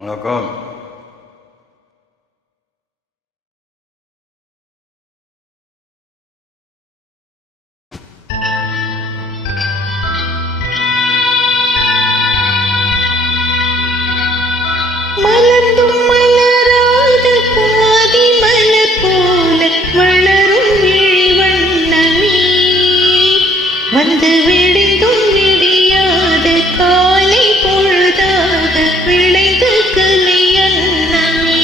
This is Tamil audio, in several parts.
வணக்கம். மலர்ந்தும் மலராத பாதி மலர் போல வளரும் விழிவண்ணமே, வந்து விடிந்தும் விடியாத காலை பொழுதாக விளைந்து கலையன்னமே.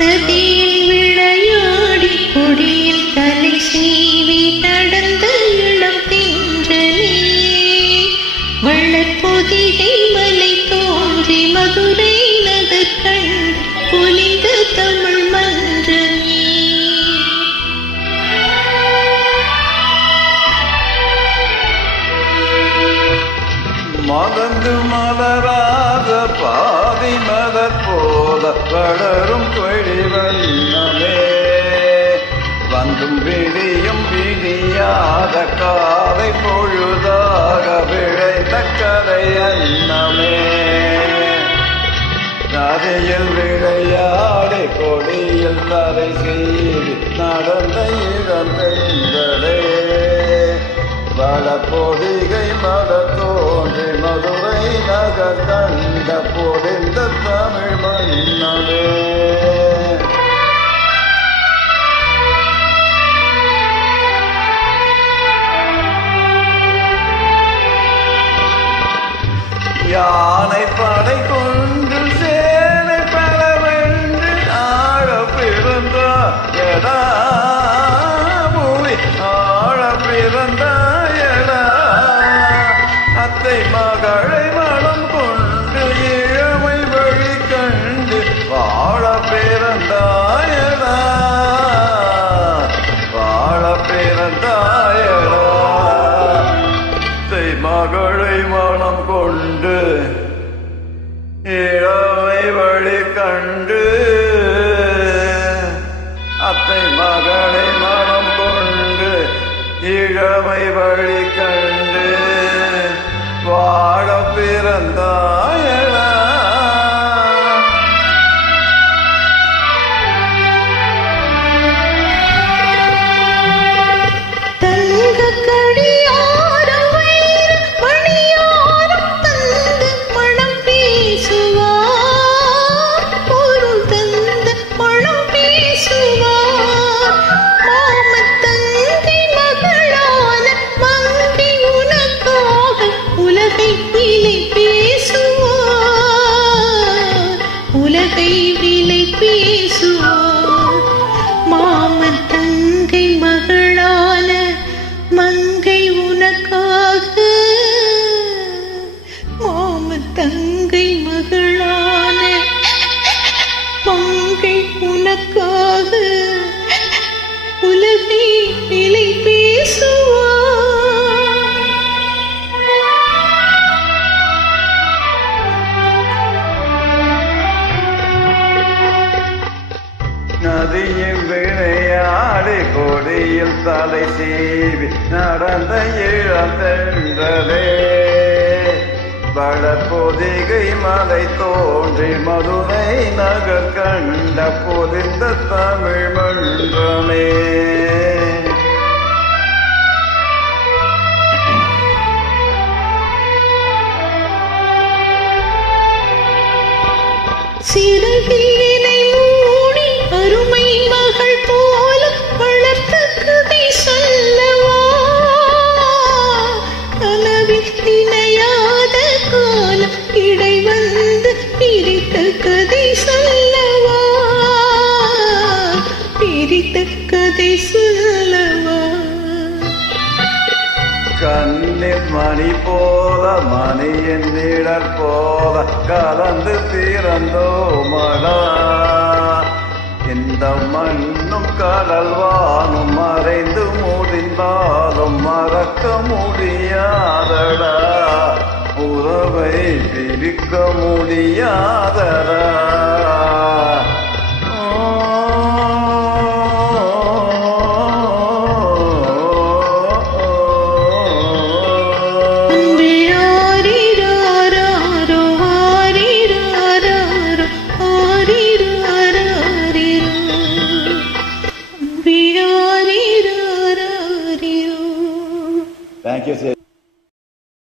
நதியில் விளையாடி கொடியில் தலை சீவி நடந்த இளம் தென்றலே, வள்ளற்பொதிகை மலை தோன்றி மதுரை நகர் கண்டு புனித தமிழ் மன்றமே. மலர்ந்து மலராத பாதி மலர் போல வளரும் கொழிவண்ணமே, வந்தும் விடியும் விடியாத காலை பொழுதாக விளைந்த கதை அன்னமே. நதியில் விளையாடி கொடியில் தலை சீவி நடந்த இளந்தென்றலே, வளப்பொதிகை மலர் தோன்றி மதுரை நகர் கண்ட பொதிந்த தமிழ் மன்னமே. யானை படை கொண்டு சேனை பலவென்று ஆழ பிறந்தாயடா, பூமி ஆழ பிறந்தாயடா. அத்தை மகளை மனம் கொண்டு இளமை வழி கண்டு வாழ பிறந்தாயடா, வாழ பிறந்தாயடா. அத்தை மகளை மனம் கொண்டு இளமை வழி கண்டு, அத்தை மகளை மனம் கொண்டு இளமை வழி கண்டு வாழ பிறந்தாயடா. உலகை விலை பேசுவார் மாமன் தங்கை மகளான மங்கை உனக்காக, மாமன் தங்கை மகளான மங்கை உனக்காக உலகை விலை பேசுவார். நதியில் விளையாடி கொடியில் தலை சீவி நடந்த இளந்தென்றலே, வளப்பொதிகை மலை தோன்றி மதுரை நகர் கண்ட பொதிந்த தமிழ் மன்றமே. சிறகினை மூடி அருமை மகள் போல வளர்த்த கதை சொல்லவா, கனவில் நினையாத காலம் இடை வந்து பிரித்த கதை சொல்லவா, பிரித்த கதை சொல்லவா. கண்ணில் மணி போல மணியின் நிழல் போல கலந்து பிறந்தோமடா, இந்த மண்ணும் கடல் வானும் மறைந்து முடிந்தாலும் மறக்க முடியாதடா, உறவை பிரிக்க முடியாதடா. அன்பில் ஆரிராரோ ஆரிராரோ அறிக்கை